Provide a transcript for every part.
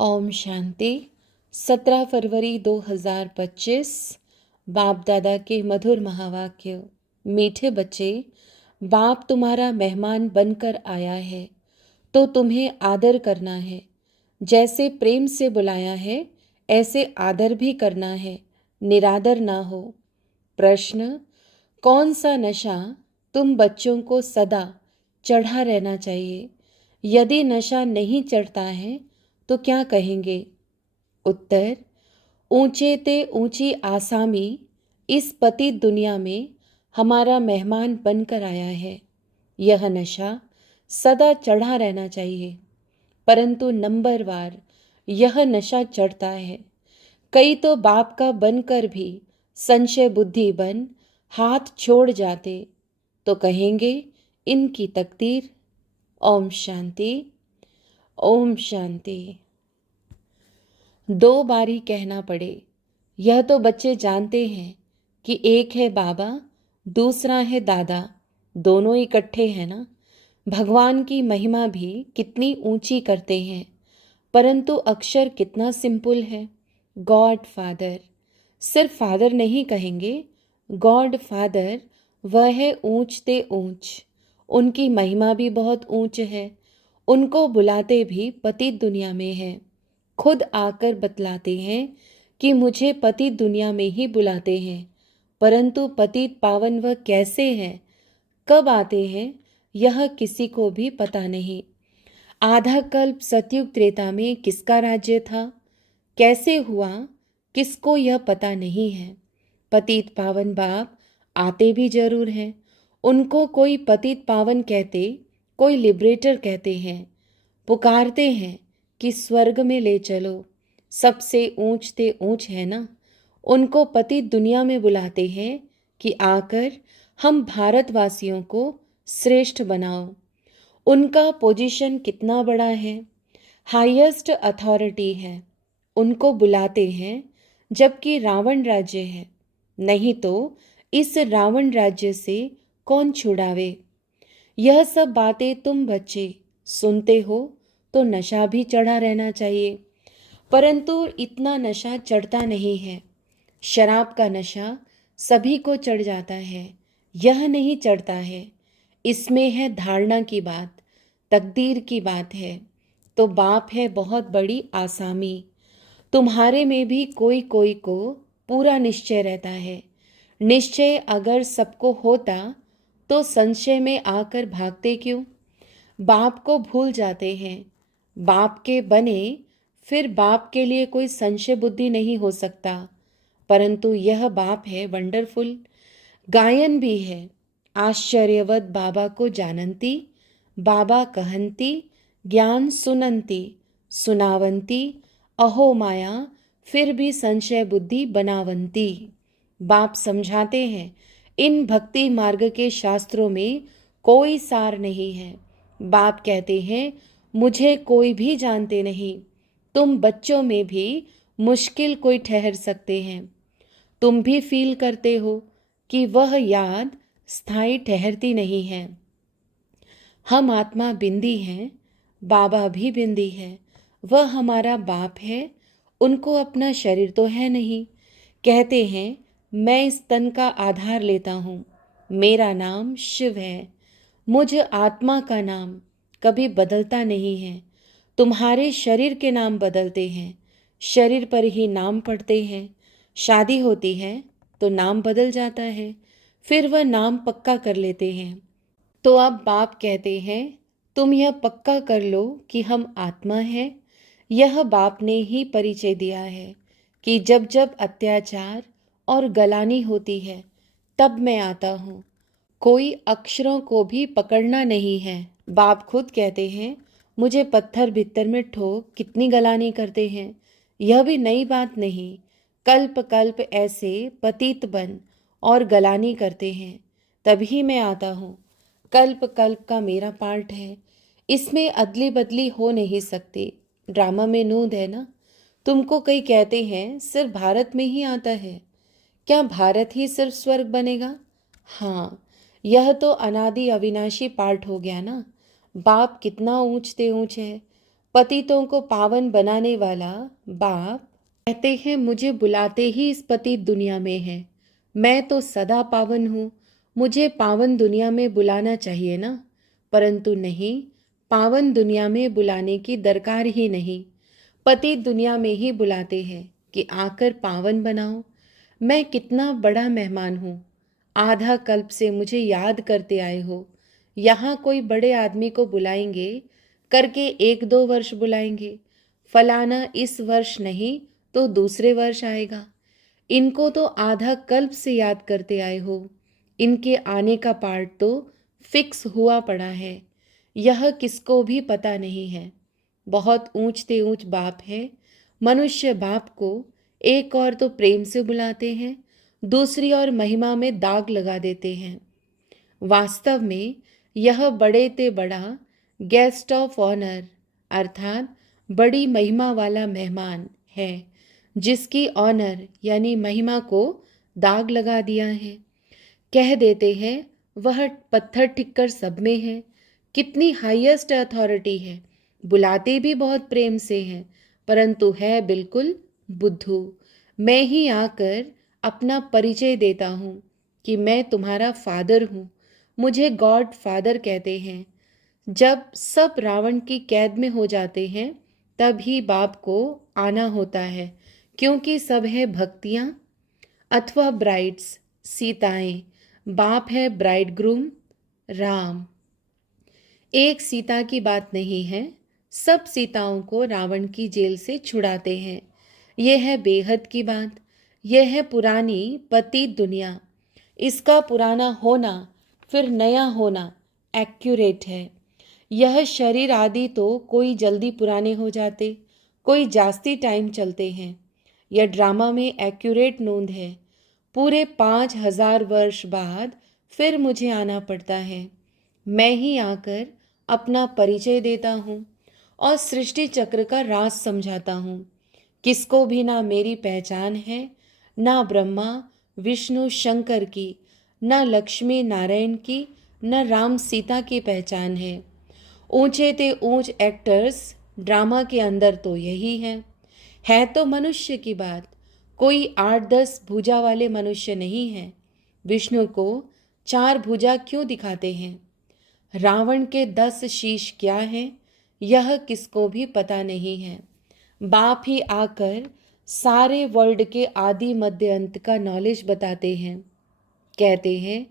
ओम शांति। 17 फरवरी 2025। बाप दादा के मधुर महावाक्य। मीठे बच्चे, बाप तुम्हारा मेहमान बनकर आया है तो तुम्हें आदर करना है। जैसे प्रेम से बुलाया है ऐसे आदर भी करना है, निरादर ना हो। प्रश्न: कौन सा नशा तुम बच्चों को सदा चढ़ा रहना चाहिए? यदि नशा नहीं चढ़ता है तो क्या कहेंगे? उत्तर: ऊंचे ते ऊंची आसामी इस पतित दुनिया में हमारा मेहमान बनकर आया है। यह नशा सदा चढ़ा रहना चाहिए, परंतु नंबरवार यह नशा चढ़ता है। कई तो बाप का बनकर भी संशय बुद्धि बन हाथ छोड़ जाते, तो कहेंगे इनकी तकदीर। ओम शांति, ओम शांति। 2 बारी कहना पड़े, यह तो बच्चे जानते हैं कि एक है बाबा, दूसरा है दादा, दोनों इकट्ठे हैं ना। भगवान की महिमा भी कितनी ऊंची करते हैं, परंतु अक्षर कितना सिंपल है। गॉड फादर, सिर्फ फादर नहीं कहेंगे, गॉड फादर वह है ऊंच ते ऊंच। उनकी महिमा भी बहुत ऊंच है। उनको बुलाते भी पतित दुनिया में है। खुद आकर बतलाते हैं कि मुझे पतित दुनिया में ही बुलाते हैं, परंतु पतित पावन वह कैसे हैं, कब आते हैं, यह किसी को भी पता नहीं। आधा कल्प सतयुग त्रेता में किसका राज्य था, कैसे हुआ, किसको यह पता नहीं है। पतित पावन बाप आते भी जरूर हैं। उनको कोई पतित पावन कहते, कोई लिबरेटर कहते हैं। पुकारते हैं कि स्वर्ग में ले चलो, सबसे ऊंच ते ऊंच है ना। उनको पतित दुनिया में बुलाते हैं कि आकर हम भारतवासियों को श्रेष्ठ बनाओ। उनका पोजीशन कितना बड़ा है, हाईएस्ट अथॉरिटी है। उनको बुलाते हैं जबकि रावण राज्य है, नहीं तो इस रावण राज्य से कौन छुड़ावे। यह सब बातें तुम बच्चे सुनते हो तो नशा भी चढ़ा रहना चाहिए, परंतु इतना नशा चढ़ता नहीं है। शराब का नशा सभी को चढ़ जाता है, यह नहीं चढ़ता है। इसमें है धारणा की बात, तकदीर की बात है। तो बाप है बहुत बड़ी आसामी। तुम्हारे में भी कोई कोई को पूरा निश्चय रहता है। निश्चय अगर सबको होता तो संशय में आकर भागते क्यों? बाप को भूल जाते हैं। बाप के बने फिर बाप के लिए कोई संशय बुद्धि नहीं हो सकता, परंतु यह बाप है वंडरफुल। गायन भी है, आश्चर्यवत बाबा को जानंती, बाबा कहंती, ज्ञान सुनंती, सुनावंती, अहो माया फिर भी संशय बुद्धि बनावंती। बाप समझाते हैं इन भक्ति मार्ग के शास्त्रों में कोई सार नहीं है। बाप कहते हैं मुझे कोई भी जानते नहीं। तुम बच्चों में भी मुश्किल कोई ठहर सकते हैं। तुम भी फील करते हो कि वह याद स्थायी ठहरती नहीं है। हम आत्मा बिंदी हैं, बाबा भी बिंदी है। वह हमारा बाप है, उनको अपना शरीर तो है नहीं। कहते हैं मैं इस तन का आधार लेता हूँ, मेरा नाम शिव है। मुझ आत्मा का नाम कभी बदलता नहीं है। तुम्हारे शरीर के नाम बदलते हैं, शरीर पर ही नाम पड़ते हैं। शादी होती है तो नाम बदल जाता है, फिर वह नाम पक्का कर लेते हैं। तो अब बाप कहते हैं तुम यह पक्का कर लो कि हम आत्मा है। यह बाप ने ही परिचय दिया है कि जब जब अत्याचार और गलानी होती है तब मैं आता हूँ। कोई अक्षरों को भी पकड़ना नहीं है। बाप खुद कहते हैं मुझे पत्थर भीतर में ठोक कितनी गलानी करते हैं। यह भी नई बात नहीं, कल्प कल्प ऐसे पतित बन और गलानी करते हैं, तभी मैं आता हूँ। कल्प कल्प का मेरा पार्ट है, इसमें अदली बदली हो नहीं सकती। ड्रामा में नूंद है ना। तुमको कई कहते हैं सिर्फ भारत में ही आता है, क्या भारत ही सिर्फ स्वर्ग बनेगा? हाँ, यह तो अनादि अविनाशी पार्ट हो गया ना। बाप कितना ऊंचते ऊंच है, पतितों को पावन बनाने वाला बाप कहते हैं, मुझे बुलाते ही इस पतित दुनिया में है। मैं तो सदा पावन हूँ, मुझे पावन दुनिया में बुलाना चाहिए ना। परंतु नहीं, पावन दुनिया में बुलाने की दरकार ही नहीं, पतित दुनिया में ही बुलाते हैं कि आकर पावन बनाओ। मैं कितना बड़ा मेहमान हूँ, आधा कल्प से मुझे याद करते आए हो। यहाँ कोई बड़े आदमी को बुलाएंगे, करके 1-2 वर्ष बुलाएंगे, फलाना इस वर्ष नहीं तो दूसरे वर्ष आएगा। इनको तो आधा कल्प से याद करते आए हो, इनके आने का पार्ट तो फिक्स हुआ पड़ा है, यह किसको भी पता नहीं है। बहुत ऊंचते ऊंच बाप है। मनुष्य बाप को एक और तो प्रेम से बुलाते हैं, दूसरी ओर महिमा में दाग लगा देते हैं। वास्तव में यह बड़े ते बड़ा गेस्ट ऑफ ऑनर अर्थात बड़ी महिमा वाला मेहमान है, जिसकी ऑनर यानी महिमा को दाग लगा दिया है। कह देते हैं वह पत्थर ठिक्कर सब में है, कितनी हाईएस्ट अथॉरिटी है, बुलाते भी बहुत प्रेम से हैं, परंतु है बिल्कुल बुद्धू। मैं ही आकर अपना परिचय देता हूँ कि मैं तुम्हारा फादर हूँ, मुझे गॉड फादर कहते हैं। जब सब रावण की कैद में हो जाते हैं तब ही बाप को आना होता है, क्योंकि सब है भक्तियाँ अथवा ब्राइड्स सीताएं, बाप है ब्राइड ग्रूम राम। एक सीता की बात नहीं है, सब सीताओं को रावण की जेल से छुड़ाते हैं। यह है बेहद की बात, यह है पुरानी पतित दुनिया। इसका पुराना होना फिर नया होना एक्यूरेट है। यह शरीर आदि तो कोई जल्दी पुराने हो जाते, कोई जास्ती टाइम चलते हैं। यह ड्रामा में एक्यूरेट नोंद है। पूरे 5,000 वर्ष बाद फिर मुझे आना पड़ता है। मैं ही आकर अपना परिचय देता हूँ और सृष्टि चक्र का राज समझाता हूँ। किसको भी ना मेरी पहचान है, ना ब्रह्मा विष्णु शंकर की, ना लक्ष्मी नारायण की, न राम सीता की पहचान है। ऊंचे ते ऊंच एक्टर्स ड्रामा के अंदर तो यही है तो मनुष्य की बात। कोई 8-10 भुजा वाले मनुष्य नहीं है। विष्णु को 4 भुजा क्यों दिखाते हैं? रावण के 10 शीश क्या हैं, यह किसको भी पता नहीं है। बाप ही आकर सारे वर्ल्ड के आदि मध्य अंत का नॉलेज बताते हैं। कहते हैं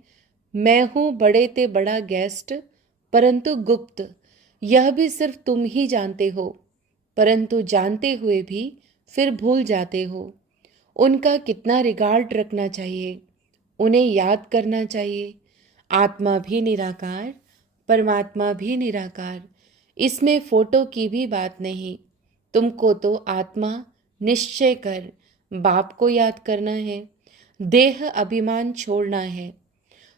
मैं हूँ बड़े ते बड़ा गेस्ट, परंतु गुप्त। यह भी सिर्फ तुम ही जानते हो, परंतु जानते हुए भी फिर भूल जाते हो। उनका कितना रिगार्ड रखना चाहिए, उन्हें याद करना चाहिए। आत्मा भी निराकार, परमात्मा भी निराकार, इसमें फोटो की भी बात नहीं। तुमको तो आत्मा निश्चय कर बाप को याद करना है, देह अभिमान छोड़ना है।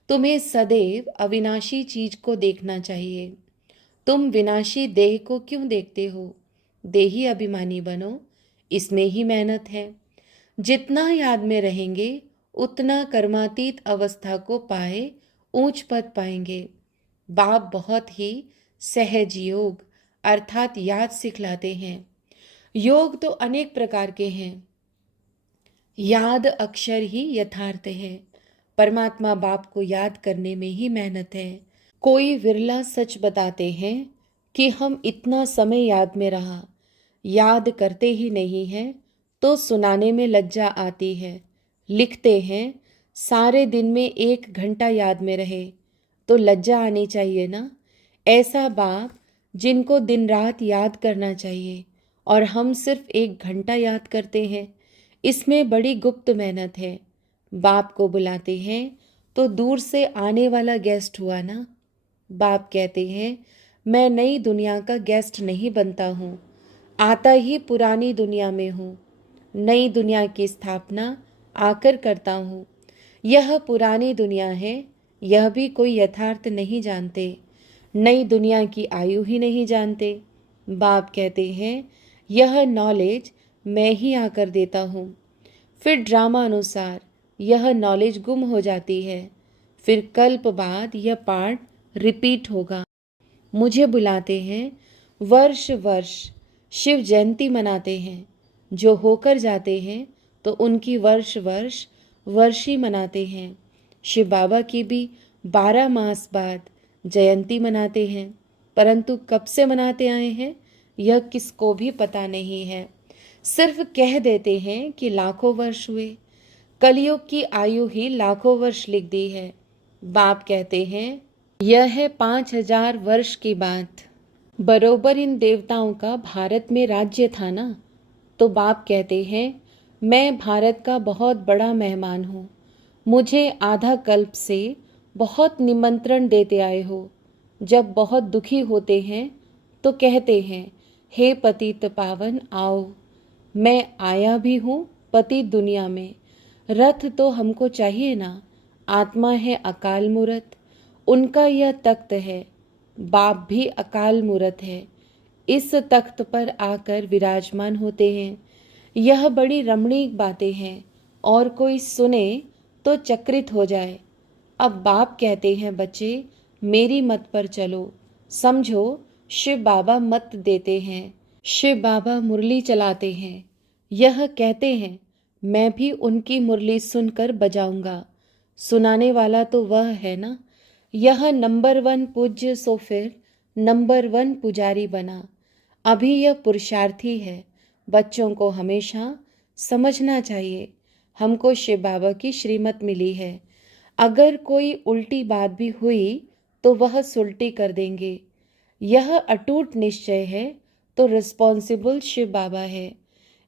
तुम्हें सदैव अविनाशी चीज को देखना चाहिए। तुम विनाशी देह को क्यों देखते हो? देही अभिमानी बनो, इसमें ही मेहनत है। जितना याद में रहेंगे उतना कर्मातीत अवस्था को पाए ऊंच पद पाएंगे। बाप बहुत ही सहज योग अर्थात याद सिखलाते हैं। योग तो अनेक प्रकार के हैं, याद अक्षर ही यथार्थ है। परमात्मा बाप को याद करने में ही मेहनत है। कोई विरला सच बताते हैं कि हम इतना समय याद में रहा, याद करते ही नहीं है तो सुनाने में लज्जा आती है। लिखते हैं सारे दिन में 1 घंटा याद में रहे तो लज्जा आनी चाहिए ना। ऐसा बाप जिनको दिन रात याद करना चाहिए और हम सिर्फ 1 घंटा याद करते हैं, इसमें बड़ी गुप्त मेहनत है। बाप को बुलाते हैं तो दूर से आने वाला गेस्ट हुआ ना। बाप कहते हैं मैं नई दुनिया का गेस्ट नहीं बनता हूँ, आता ही पुरानी दुनिया में हूँ। नई दुनिया की स्थापना आकर करता हूँ। यह पुरानी दुनिया है, यह भी कोई यथार्थ नहीं जानते, नई दुनिया की आयु ही नहीं जानते। बाप कहते हैं यह नॉलेज मैं ही आकर देता हूँ। फिर ड्रामा अनुसार यह नॉलेज गुम हो जाती है, फिर कल्प बाद यह पार्ट रिपीट होगा। मुझे बुलाते हैं, वर्ष वर्ष शिव जयंती मनाते हैं। जो होकर जाते हैं तो उनकी वर्ष वर्ष वर्षी मनाते हैं। शिव बाबा की भी 12 मास बाद जयंती मनाते हैं, परंतु कब से मनाते आए हैं यह किसको भी पता नहीं है। सिर्फ कह देते हैं कि लाखों वर्ष हुए। कलयुग की आयु ही लाखों वर्ष लिख दी है। बाप कहते हैं यह है 5000 वर्ष की बात। बरोबर इन देवताओं का भारत में राज्य था ना। तो बाप कहते हैं मैं भारत का बहुत बड़ा मेहमान हूँ। मुझे आधा कल्प से बहुत निमंत्रण देते आए हो। जब बहुत दुखी होते हैं तो कहते हैं हे पतित पावन आओ। मैं आया भी हूँ पति दुनिया में। रथ तो हमको चाहिए ना। आत्मा है अकाल मूरत, उनका यह तख्त है। बाप भी अकाल मूरत है, इस तख्त पर आकर विराजमान होते हैं। यह बड़ी रमणीक बातें हैं और कोई सुने तो चकित हो जाए। अब बाप कहते हैं बच्चे मेरी मत पर चलो। समझो शिव बाबा मत देते हैं। शिव बाबा मुरली चलाते हैं। यह कहते हैं मैं भी उनकी मुरली सुनकर बजाऊंगा। सुनाने वाला तो वह है ना। यह नंबर 1 पूज्य सो फिर नंबर 1 पुजारी बना। अभी यह पुरुषार्थी है। बच्चों को हमेशा समझना चाहिए हमको शिव बाबा की श्रीमत मिली है। अगर कोई उल्टी बात भी हुई तो वह सुलटी कर देंगे। यह अटूट निश्चय है तो रिस्पॉन्सिबल शिव बाबा है।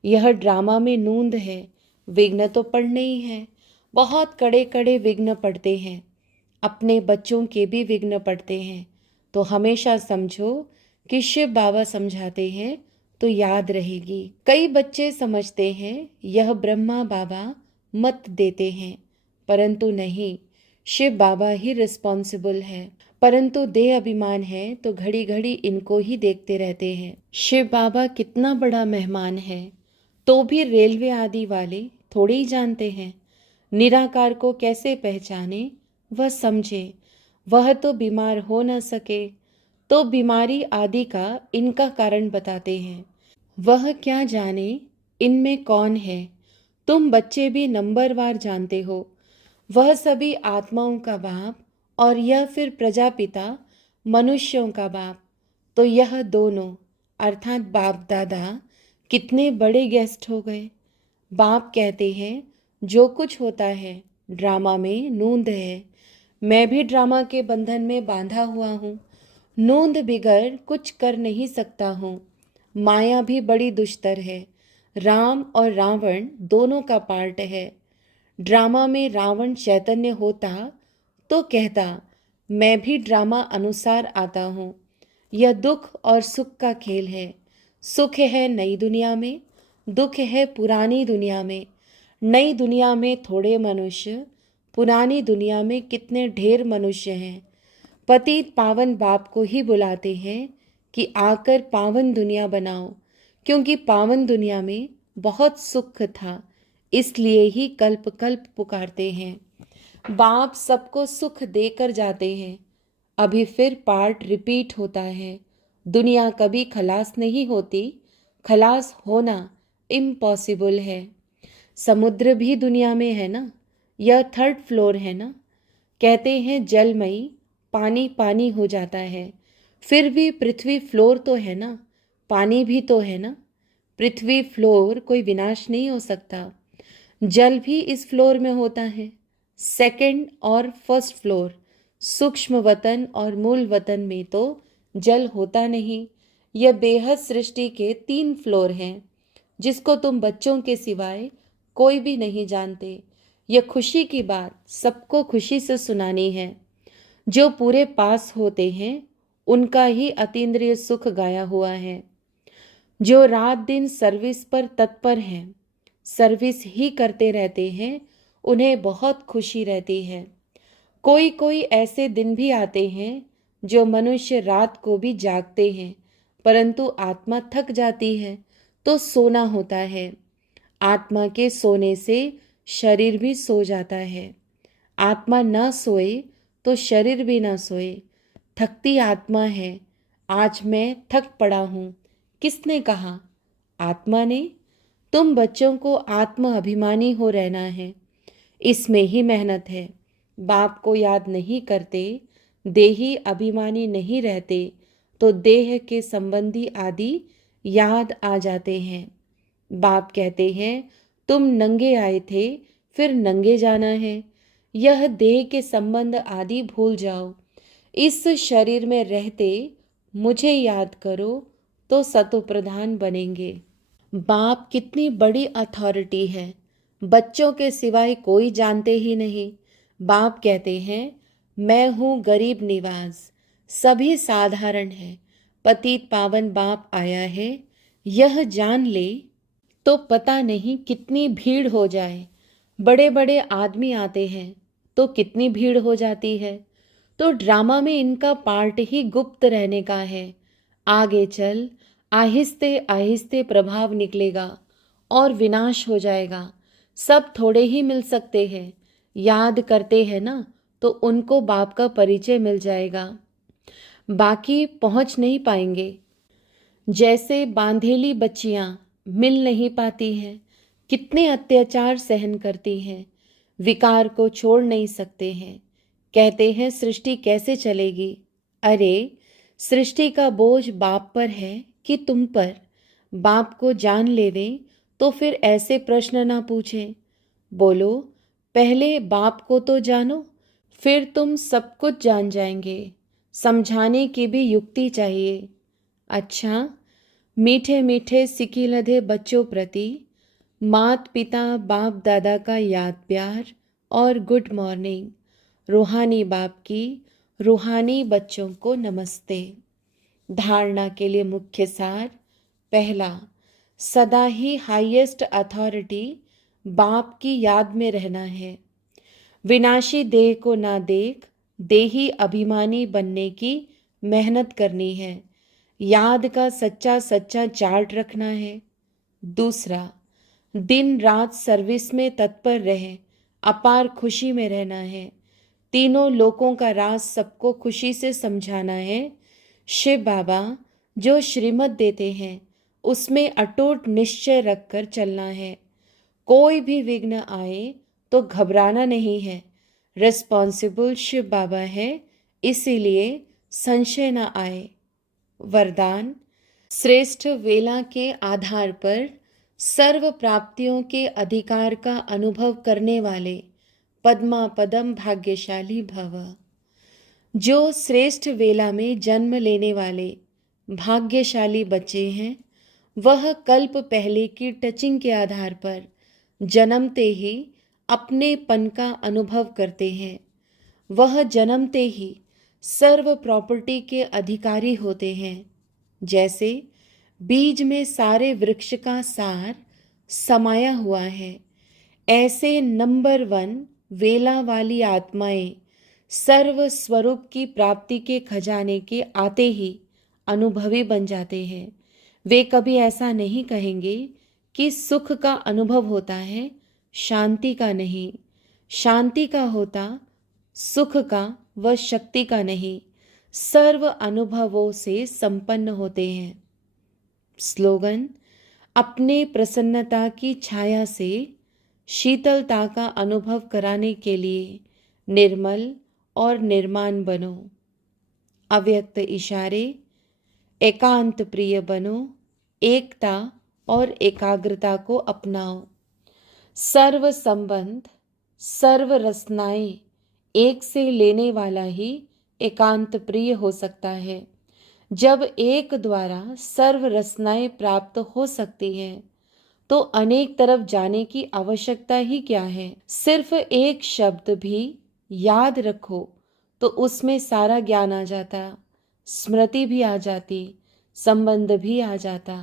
यह ड्रामा में नूंद है। विघ्न तो पड़ने ही है। बहुत कड़े कड़े विघ्न पड़ते हैं। अपने बच्चों के भी विघ्न पड़ते हैं। तो हमेशा समझो कि शिव बाबा समझाते हैं तो याद रहेगी। कई बच्चे समझते हैं यह ब्रह्मा बाबा मत देते हैं, परंतु नहीं, शिव बाबा ही रिस्पॉन्सिबल है। परंतु देह अभिमान है तो घड़ी घड़ी इनको ही देखते रहते हैं। शिव बाबा कितना बड़ा मेहमान है, तो भी रेलवे आदि वाले थोड़े ही जानते हैं। निराकार को कैसे पहचाने वह समझे। वह तो बीमार हो न सके तो बीमारी आदि का इनका कारण बताते हैं। वह क्या जाने इनमें कौन है। तुम बच्चे भी नंबरवार जानते हो। वह सभी आत्माओं का बाप और यह फिर प्रजापिता मनुष्यों का बाप। तो यह दोनों अर्थात बाप दादा कितने बड़े गेस्ट हो गए। बाप कहते हैं जो कुछ होता है ड्रामा में नूंद है। मैं भी ड्रामा के बंधन में बांधा हुआ हूँ। नूंद बिगर कुछ कर नहीं सकता हूँ। माया भी बड़ी दुष्टर है। राम और रावण दोनों का पार्ट है। ड्रामा में रावण चैतन्य होता तो कहता मैं भी ड्रामा अनुसार आता हूँ। यह दुख और सुख का खेल है। सुख है नई दुनिया में, दुख है पुरानी दुनिया में। नई दुनिया में थोड़े मनुष्य, पुरानी दुनिया में कितने ढेर मनुष्य हैं। पतित पावन बाप को ही बुलाते हैं कि आकर पावन दुनिया बनाओ, क्योंकि पावन दुनिया में बहुत सुख था, इसलिए ही कल्प कल्प पुकारते हैं। बाप सबको सुख देकर जाते हैं। अभी फिर पार्ट रिपीट होता है। दुनिया कभी खलास नहीं होती। खलास होना इम्पॉसिबल है। समुद्र भी दुनिया में है ना। यह 3rd फ्लोर है ना। कहते हैं जलमयी पानी पानी हो जाता है, फिर भी पृथ्वी फ्लोर तो है ना। पानी भी तो है ना। पृथ्वी फ्लोर कोई विनाश नहीं हो सकता। जल भी इस फ्लोर में होता है। 2nd और 1st फ्लोर, सूक्ष्म वतन और मूल वतन में तो जल होता नहीं। यह बेहद सृष्टि के 3 फ्लोर हैं, जिसको तुम बच्चों के सिवाय कोई भी नहीं जानते। यह खुशी की बात सबको खुशी से सुनानी है। जो पूरे पास होते हैं उनका ही अतीन्द्रिय सुख गाया हुआ है। जो रात दिन सर्विस पर तत्पर हैं, सर्विस ही करते रहते हैं, उन्हें बहुत खुशी रहती है। कोई कोई ऐसे दिन भी आते हैं जो मनुष्य रात को भी जागते हैं, परंतु आत्मा थक जाती है तो सोना होता है। आत्मा के सोने से शरीर भी सो जाता है। आत्मा न सोए तो शरीर भी न सोए। थकती आत्मा है, आज मैं थक पड़ा हूँ। किसने कहा? आत्मा ने। तुम बच्चों को आत्म अभिमानी हो रहना है, इसमें ही मेहनत है। बाप को याद नहीं करते, देही अभिमानी नहीं रहते, तो देह के संबंधी आदि याद आ जाते हैं। बाप कहते हैं तुम नंगे आए थे, फिर नंगे जाना है। यह देह के संबंध आदि भूल जाओ। इस शरीर में रहते मुझे याद करो तो सतोप्रधान बनेंगे। बाप कितनी बड़ी अथॉरिटी है, बच्चों के सिवाय कोई जानते ही नहीं। बाप कहते हैं मैं हूँ गरीब निवाज, सभी साधारण है। पतित पावन बाप आया है, यह जान ले तो पता नहीं कितनी भीड़ हो जाए। बड़े बड़े आदमी आते हैं तो कितनी भीड़ हो जाती है। तो ड्रामा में इनका पार्ट ही गुप्त रहने का है। आगे चल आहिस्ते आहिस्ते प्रभाव निकलेगा और विनाश हो जाएगा। सब थोड़े ही मिल सकते हैं, याद करते हैं ना तो उनको बाप का परिचय मिल जाएगा, बाकी पहुंच नहीं पाएंगे। जैसे बांधेली बच्चियां मिल नहीं पाती हैं, कितने अत्याचार सहन करती हैं, विकार को छोड़ नहीं सकते हैं। कहते हैं सृष्टि कैसे चलेगी? अरे सृष्टि का बोझ बाप पर है कि तुम पर? बाप को जान लेवें तो फिर ऐसे प्रश्न ना पूछें। बोलो पहले बाप को तो जानो, फिर तुम सब कुछ जान जाएंगे। समझाने की भी युक्ति चाहिए। अच्छा, मीठे मीठे सिकिलधे बच्चों प्रति मात पिता बाप दादा का याद प्यार और गुड मॉर्निंग। रूहानी बाप की रूहानी बच्चों को नमस्ते। धारणा के लिए मुख्य सार। पहला, सदा ही हाईएस्ट अथॉरिटी बाप की याद में रहना है। विनाशी देह को ना देख देही अभिमानी बनने की मेहनत करनी है। याद का सच्चा सच्चा चार्ट रखना है। दूसरा, दिन रात सर्विस में तत्पर रहे, अपार खुशी में रहना है। तीनों लोकों का राज सबको खुशी से समझाना है। शिव बाबा जो श्रीमत देते हैं उसमें अटूट निश्चय रखकर चलना है। कोई भी विघ्न आए तो घबराना नहीं है। रिस्पॉन्सिबल शिव बाबा है, इसीलिए संशय न आए। वरदान, श्रेष्ठ वेला के आधार पर सर्व प्राप्तियों के अधिकार का अनुभव करने वाले पद्मा पदम भाग्यशाली भव। जो श्रेष्ठ वेला में जन्म लेने वाले भाग्यशाली बच्चे हैं, वह कल्प पहले की टचिंग के आधार पर जन्मते ही अपनेपन का अनुभव करते हैं। वह जन्मते ही सर्व प्रॉपर्टी के अधिकारी होते हैं। जैसे बीज में सारे वृक्ष का सार समाया हुआ है, ऐसे नंबर 1 वेला वाली आत्माएं सर्व स्वरूप की प्राप्ति के खजाने के आते ही अनुभवी बन जाते हैं। वे कभी ऐसा नहीं कहेंगे कि सुख का अनुभव होता है, शांति का नहीं। शांति का होता, सुख का व शक्ति का नहीं। सर्व अनुभवों से संपन्न होते हैं। स्लोगन, अपने प्रसन्नता की छाया से शीतलता का अनुभव कराने के लिए निर्मल और निर्माण बनो। अव्यक्त इशारे, एकांत प्रिय बनो, एकता और एकाग्रता को अपनाओ। सर्व संबंध, सर्व रसनाएं एक से लेने वाला ही एकांत प्रिय हो सकता है। जब एक द्वारा सर्व रसनाएं प्राप्त हो सकती हैं तो अनेक तरफ जाने की आवश्यकता ही क्या है। सिर्फ एक शब्द भी याद रखो तो उसमें सारा ज्ञान आ जाता, स्मृति भी आ जाती, संबंध भी आ जाता,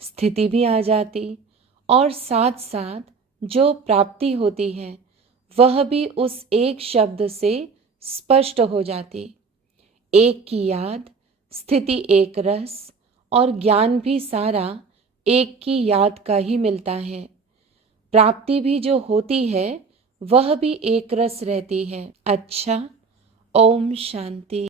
स्थिति भी आ जाती और साथ साथ जो प्राप्ति होती है वह भी उस एक शब्द से स्पष्ट हो जाती। एक की याद, स्थिति एक रस और ज्ञान भी सारा एक की याद का ही मिलता है। प्राप्ति भी जो होती है वह भी एक रस रहती है। अच्छा, ओम शांति।